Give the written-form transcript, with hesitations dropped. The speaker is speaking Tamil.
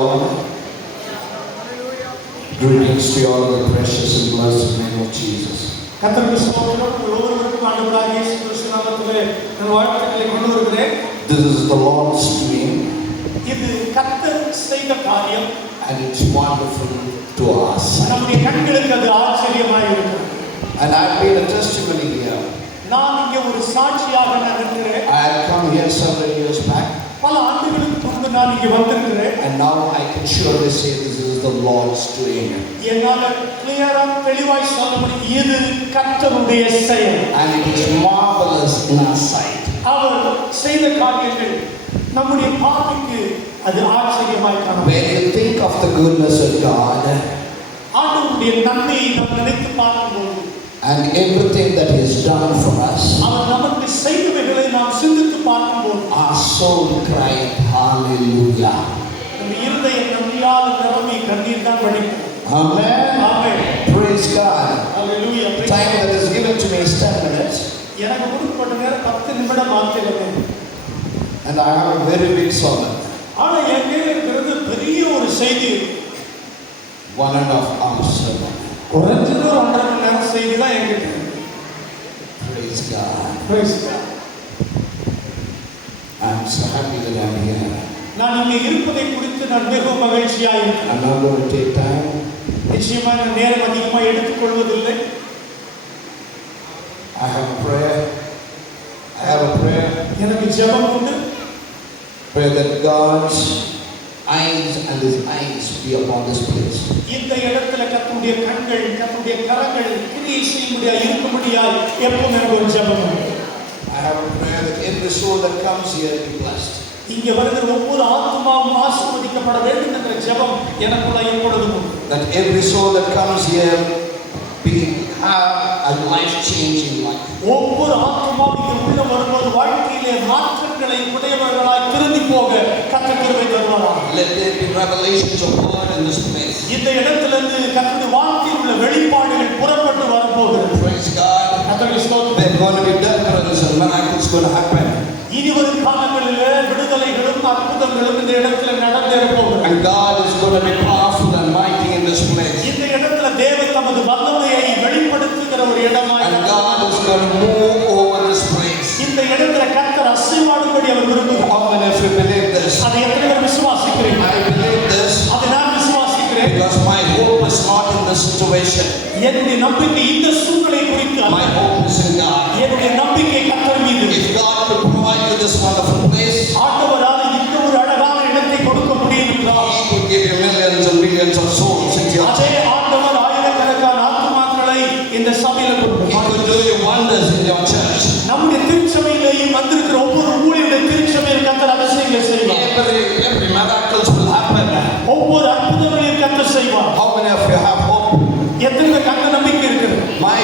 Lord. Greetings to you all in the precious and blessed name of Jesus. கர்த்தருக்கு ஸ்தோத்திரம். ஒவ்வொருவருக்கும் ஆண்டவராகிய இயேசு கிறிஸ்து நாமத்திலே நான் வாழ்த்துக்களை கொண்டு வருகிறேன். This is the Lord's doing. இது கர்த்தர் செய்த காரியம். And it's wonderful to us. நம்முடைய கண்களுக்கு அது ஆச்சரியமாக இருக்கிறது. And I've been a testimony here. நான் இங்கே ஒரு சாட்சியாக இருக்கிறேன். I had come here several years back. பல ஆண்டுகளுக்கு முன்பு நான் இங்கே வந்திருக்கிறேன். And now I can surely say this is the Lord's doing. என்னால் கிளியரா தெளிவாய் சொல்ல முடியும், இது கர்த்தருடைய செயல். And it is marvelous in our sight. அவர் செய்த காரியங்கள் நம்முடைய பார்வைக்கு அது ஆச்சரியமாய் காணப்படும். When you think of the goodness of God, ஆண்டவருடைய நன்மையை நாம் நினைத்து பார்க்கும்போது, and everything that He has done for us, அவர் நமக்கு செய்தவைகளை நாம் சிந்தித்து பார்க்கும்போது, our soul cried hallelujah. நம்ம இருதயம் நம்பியால் நிரம்பி கண்ணீர் தான் வடிக்கும். Amen. Amen. Praise God. Hallelujah. Time that is given to me is 10 minutes. எனக்கு கொடுக்கப்பட்ட நேரம் 10 நிமிடம் மாத்திரமே. And I have a very big sermon. ஆனா என் கையில இருக்கிறது பெரிய ஒரு செய்தி. 1.5 hours sermon. குறைஞ்சது 1.5 மணி நேரம் செய்தி தான் என்கிட்ட இருக்கு. Praise God. Praise God. I'm so happy that I'm here. நான் இங்கே இருப்பதை குறித்து நான் மிகவும் மகிழ்ச்சியாக இருக்கிறேன். I'm not going to take time. நிச்சயமாக நான் நேரம் அதிகமாக எடுத்துக்கொள்வதில்லை. I have a prayer. எனக்கு ஜெபம் உண்டு. Pray that God's eyes and His eyes be upon this place. இந்த இடத்துல கர்த்தருடைய கண்கள், கர்த்தருடைய கரங்கள் கிரியை செய்யும்படியாக இருக்கும்படியாக எப்பவும் எனக்கு ஒரு ஜெபம் உண்டு. I have a prayer that every soul that comes here be blessed. இங்கே வருகிற ஒவ்வொரு ஆத்மாவும் ஆசீர்வதிக்கப்பட வேண்டும் என்ற ஜெபம் எனக்குள்ள எப்பொழுதும் உண்டு. That every soul that comes here have a life-changing life. ஒவ்வொரு ஆத்மாவும் இங்கே உள்ள வரும்போது வாழ்க்கையிலே மாற்றங்களை உடையவர்களாய் திரும்பி போக கர்த்தர் கிருபை தருவாராக. Let there be revelations of God in this place. இந்த இடத்திலிருந்து கர்த்தருடைய வார்த்தையில் உள்ள வெளிப்பாடுகள் புறப்பட்டு வரப்போகிறது. Praise God. கர்த்தருக்கு ஸ்தோத்திரம். There are going to be deliverance and miracles going to happen. இனிவரும் காலங்களிலே விடுதலைகளும் அற்புதங்களும் இந்த இடத்துல நடந்தேற போகிறது. And God is going to be powerful and mighty in this place. இந்த இடத்துல தேவன் தமது வல்லமையை வெளிப்படுத்துகிற ஒரு இடமாய் And God is going to move over this place. இந்த இடத்துல கர்த்தர் அசைவாடும்படி அவர் விரும்புகிறார். How many of you believe this? அதை எத்தனை பேர் விசுவாசிக்கிறீங்க? I believe this அதை நான் விசுவாசிக்கிறேன். because my hope is not in this situation. என்னுடைய நம்பிக்கை இந்த சூழ்நிலை குறித்து அல்ல. My hope is in God. என்னுடைய நம்பிக்கை கர்த்தர் மீது. If God could provide you this wonderful place, ஆண்டவரால் இந்த ஒரு அழகான இடத்தை கொடுக்க முடியும் என்றால், He could give you millions and millions of souls into your அதே church. ஆண்டவர் ஆயிரக்கணக்கான ஆத்துமாக்களை இந்த சபையில He கொடுப்பார். could do you wonders in your church. நம்முடைய திருச்சபையிலேயும் வந்திருக்கிற ஒவ்வொரு ஊழியருடைய திருச்சபையில் கர்த்தர் அதிசயங்களை செய்வார். Every miracles will happen. ஒவ்வொரு அற்புதங்களையும் கர்த்தர் செய்வார். How many of you have